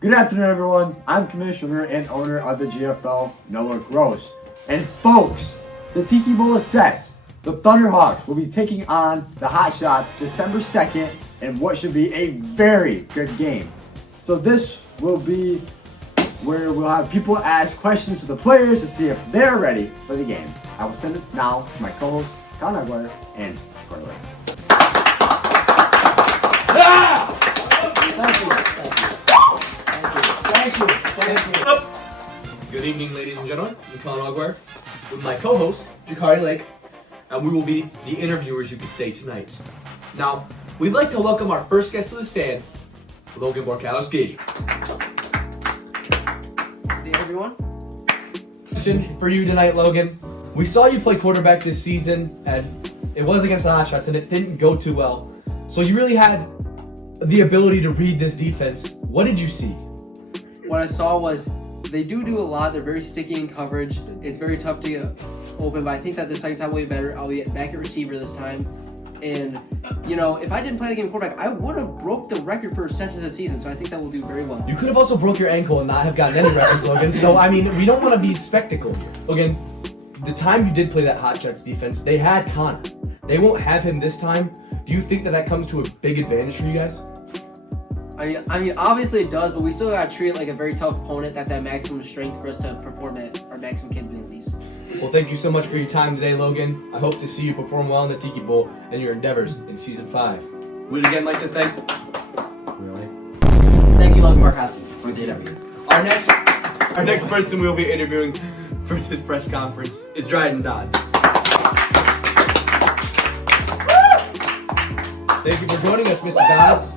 Good afternoon, everyone. I'm Commissioner and owner of the GFL, Noah Gross. And folks, the Tiki Bowl is set. The Thunderhawks will be taking on the Hotshots December 2nd in what should be a very good game. So this will be where we'll have people ask questions to the players to see if they're ready for the game. I will send it now to my co-hosts, Connor Aguirre and Corley. Thank you. Good evening, ladies and gentlemen. I'm Connor Aguirre with my co-host, Jakari Lake, and we will be the interviewers, you could say, tonight. Now, we'd like to welcome our first guest to the stand, Logan Borkowski. Hey, everyone. Question for you tonight, Logan. We saw you play quarterback this season, and it was against the Hotshots, and it didn't go too well. So you really had the ability to read this defense. What did you see? What I saw was they do a lot. They're very sticky in coverage. It's very tough to get open, but I think that the second time will be better. I'll be back at receiver this time. And, you know, if I didn't play the game quarterback, I would have broke the record for receptions this season, so I think that will do very well. You could have also broke your ankle and not have gotten any records, Logan. So, I mean, we don't want to be spectacle here. Logan, the time you did play that Hotshots defense, they had Connor. They won't have him this time. Do you think that comes to a big advantage for you guys? I mean, obviously it does, but we still gotta treat it like a very tough opponent that's at maximum strength for us to perform at our maximum capabilities. Well, thank you so much for your time today, Logan. I hope to see you perform well in the Tiki Bowl and your endeavors in Season 5. We'd again like to thank... Really? Thank you, Logan Borkowski, for the interview. Our next person we'll be interviewing for this press conference is Dryden Dodds. Thank you for joining us, Mr. Dodds.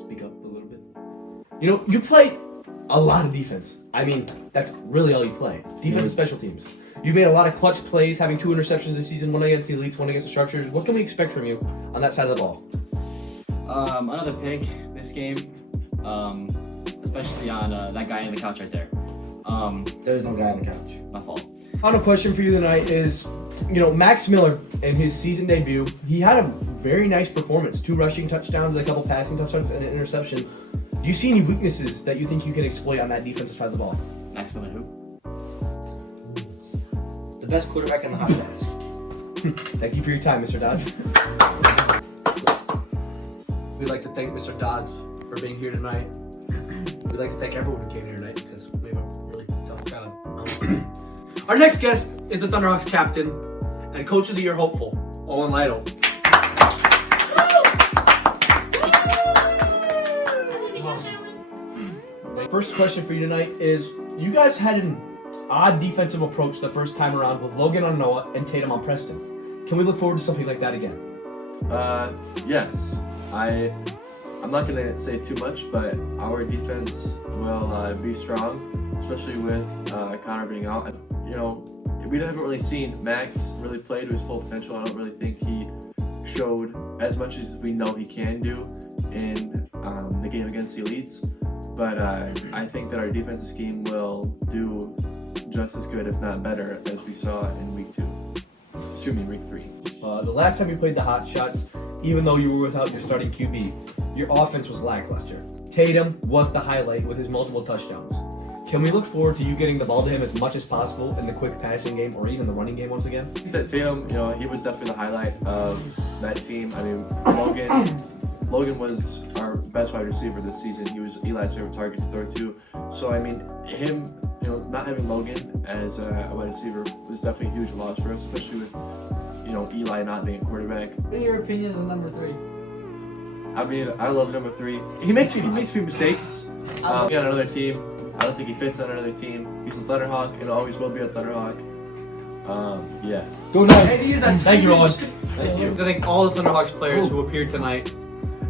Speak up a little bit. You know, you play a lot of defense. I mean, that's really all you play. Defense and special teams. You made a lot of clutch plays, having 2 interceptions this season, one against the elites, one against the structures. What can we expect from you on that side of the ball? Another pick this game, especially on that guy on the couch right there. There's no guy on the couch. My fault. Final question for you tonight is, you know, Max Miller in his season debut, he had a very nice performance. 2 rushing touchdowns, a couple passing touchdowns, and an interception. Do you see any weaknesses that you think you can exploit on that defensive side of the ball? Max Miller who? The best quarterback in the Hotshots. Thank you for your time, Mr. Dodds. We'd like to thank Mr. Dodds for being here tonight. We'd like to thank everyone who came here tonight because we have a really tough crowd. Our next guest is the Thunderhawks captain and Coach of the Year hopeful, Owen Lytle. First question for you tonight is, you guys had an odd defensive approach the first time around with Logan on Noah and Tatum on Preston. Can we look forward to something like that again? Yes. I'm not going to say too much, but our defense will be strong, especially with Connor being out. You know, we haven't really seen Max really play to his full potential. I don't really think he showed as much as we know he can do in the game against the elites. But I think that our defensive scheme will do just as good, if not better, as we saw in week 3. The last time you played the Hotshots, even though you were without your starting QB, your offense was lackluster. Tatum was the highlight with his multiple touchdowns. Can we look forward to you getting the ball to him as much as possible in the quick passing game or even the running game once again? I think that Tatum, you know, he was definitely the highlight of that team. I mean, Logan was our best wide receiver this season. He was Eli's favorite target to throw to. So, I mean, him, you know, not having Logan as a wide receiver was definitely a huge loss for us, especially with, you know, Eli not being a quarterback. What are your opinions on number 3? I mean, I love number 3. He makes a few mistakes. On another team. I don't think he fits on another team. He's a Thunderhawk and always will be a Thunderhawk. Yeah. Go Knights! Thank you, Owen. Thank you. I thank all the Thunderhawks players who appeared tonight.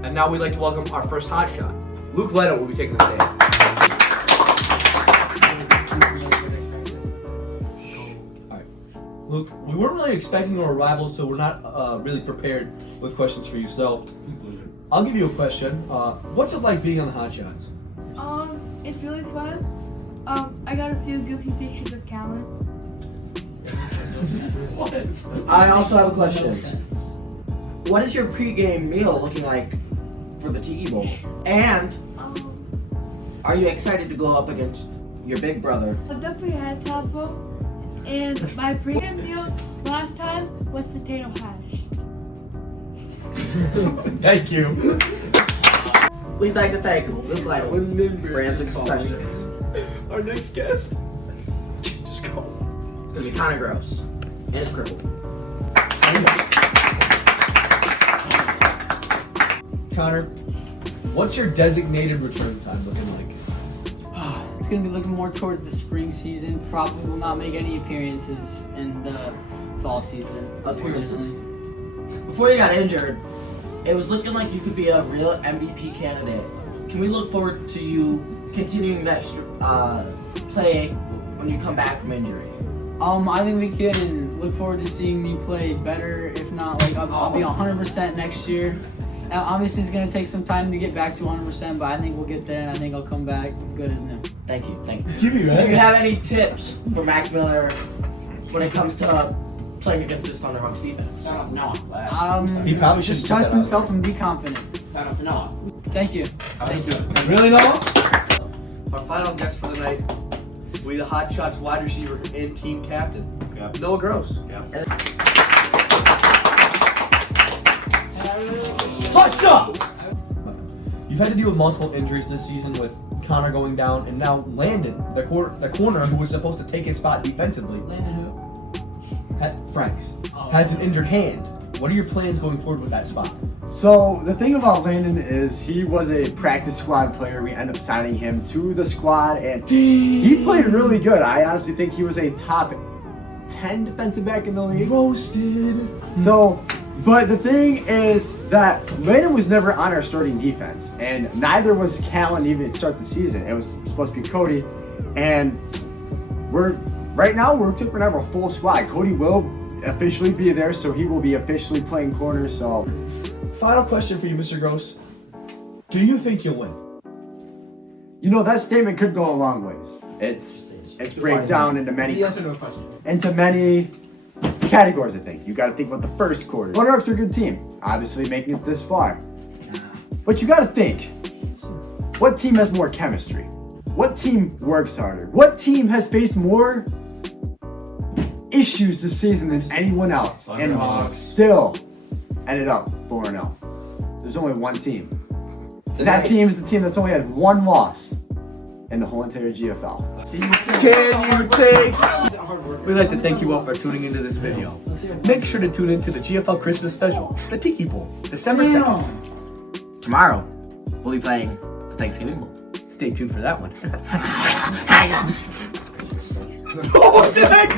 And now we'd like to welcome our first hotshot. Luke Leto will be taking the stand. Alright. Luke, we weren't really expecting your arrival, so we're not really prepared with questions for you. So, I'll give you a question. What's it like being on the Hotshots? It's really fun. I got a few goofy pictures of Callan. I also have a question. What is your pregame meal looking like for the Tiki Bowl? And Um, are you excited to go up against your big brother? I definitely had taco, and my premium meal last time was potato hash. Thank you. We'd like to thank Luke Lytle for answering some questions. Our next guest. Just go. It's gonna be Connor Gross and his cripple. Connor, what's your designated return time looking like? It's gonna be looking more towards the spring season. Probably will not make any appearances in the fall season. Appearances? Before you got injured, it was looking like you could be a real MVP candidate. Can we look forward to you continuing that play when you come back from injury? I think we can look forward to seeing me play better. If not, like I'll be 100% next year. Obviously, it's gonna take some time to get back to 100%, but I think we'll get there, and I think I'll come back good as new. Thank you. Excuse me, Do man. you have any tips for Max Miller when it comes to playing against this Thunderhawks defense? He probably should Just trust himself and be confident. Thank you. Really, Noah? Our final guest for the night will be the Hot Shots wide receiver and team captain, Noah Gross. Hot shot! You've had to deal with multiple injuries this season with Connor going down and now Landon, the corner who was supposed to take his spot defensively. Landon who? Franks has an injured hand. What are your plans going forward with that spot? So the thing about Landon is he was a practice squad player. We ended up signing him to the squad, and he played really good. I honestly think he was a top 10 defensive back in the league. Roasted. So, but the thing is that Landon was never on our starting defense, and neither was Callan even to start the season. It was supposed to be Cody, and we're gonna have a full squad. Cody will officially be there, so he will be officially playing corner. So, Final question for you, Mr. Gross. Do you think you'll win? you know, that statement could go a long ways. It's break down into many Yes or no question. categories. I think you got to think about the first quarter. Thunderhawks are a good team, obviously making it this far. But you got to think, what team has more chemistry? What team works harder? What team has faced more issues this season than anyone else and still ended up 4-0? There's only one team. That team is the team that's only had one loss in the whole entire GFL. Can you take? We'd like to thank you all for tuning into this video. Make sure to tune into the GFL Christmas special, the Tiki Bowl, December 2nd. Tomorrow, we'll be playing the Thanksgiving Bowl. Stay tuned for that one. What the heck?